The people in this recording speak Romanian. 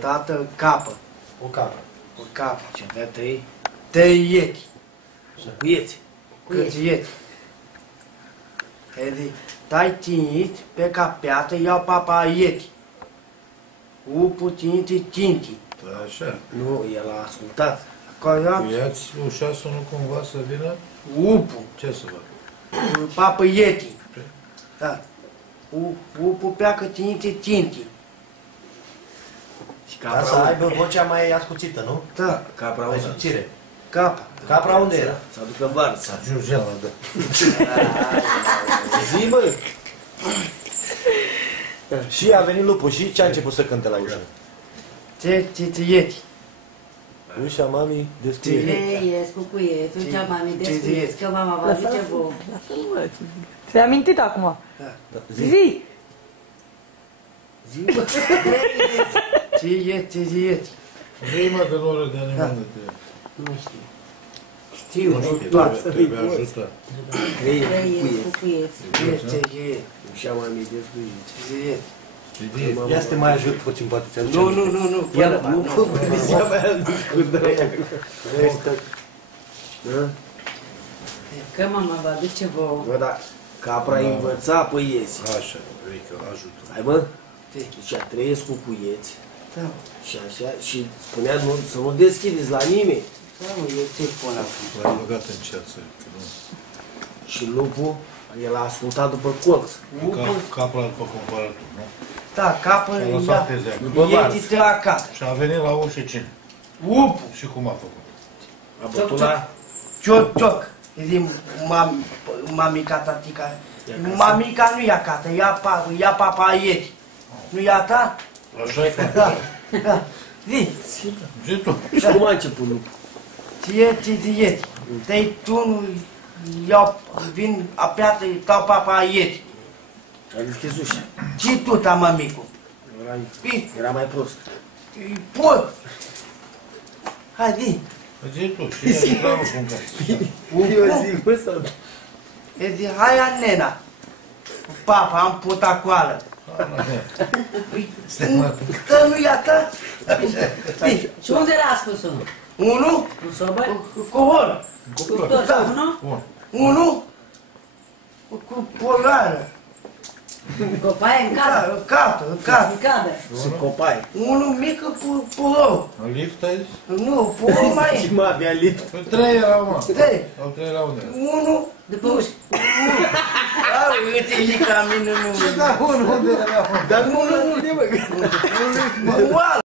Tată, capă. O capă. O capă. Și avea trei Trei ieti. cuieți. Câți ieti. Edi, tai tinit pe capeată, iau papa ieti. Upu tinti tinti. Da, așa. Nu, el a ascultat. Acolo Cuiați ușa să nu cumva să vină? upu. Ce să fac? Papă ieti. Da. Upu pleacă tinti tinti. Și Ca să capra unde? aibă vocea mai ascuțită, nu? Da. Capra Mai unde? subțire. Capă. Capra unde era? Să aducă varză. Giurgela, da. Zi, bă! Și a venit lupul și ce a început să cânte la ușă? Ce ieti. Ușa mami deschide. Ies cu cuiețul, cea mami descuieți, că mama va zice vouă. Ți-ai amintit acum? Zi! Zi, bă! Ce ieti. Vrei, mă, că nu râde nimeni de tine. Nu știu. Știu, Nu știu, toată. trebuie ajutat. Trei Ies cuieți. cu cuiețul. Ce ieti. Și am aminte descuiți. Ce ieti. Ia să te mai ajut puțin, poate ți-aduce. Nu. Ia, nu, poliția mea cu dreia. Că mama va duce vouă. Bă, dar capra învăța pe iezi. Așa, vrei că ajută. Hai, mă? Zicea, trăiesc cu cuieți. Da. Și așa, și spunea să nu deschideți la nimeni. Da, mă, eu te pun acum. L-ai băgat în ceață. că nu. Și lupul, el a ascultat după colț. Capra după comparatul, nu? Da, capă, Și-a ia. lăsat pe zeacă. După varză. Ieti te acasă. Și a venit la ușă cine? Upu. Și cum a făcut? A bătut la... Cioc. Edi, mamica, tatica. Mamica nu ia cată, ia papa ieti. Nu ia ta? Așa e că... Da. Zi. Zi tu. Și cum a început lupul? Ieti. Dei tu nu iau, vin apiată, dau papa ieti. A deschis ușa. Ce tu, ta mămicu? Era mai prost. Pot. Hai, zi. Zi tu. Și ea nu cum Eu zic, bă, sau... Edi, hai, nena. Papa, am putacoală. Că nu ia ta? Și unde l-a ascuns unul? Unu? În sobă? Cu hol. Cuptor și unul? Unu? Cu polară. Copaie în cadă? În cadă. În cadă. Sunt copai. Unul mic cu puhou. În lift ai zis? Nu, puhou mai Și mă avea lit. Păi trei erau, mă. Trei. Sau trei erau unde? Unu. După ușă. Uite, e ca mine, nu. Da, unde era? Dar nu, mă. Mă,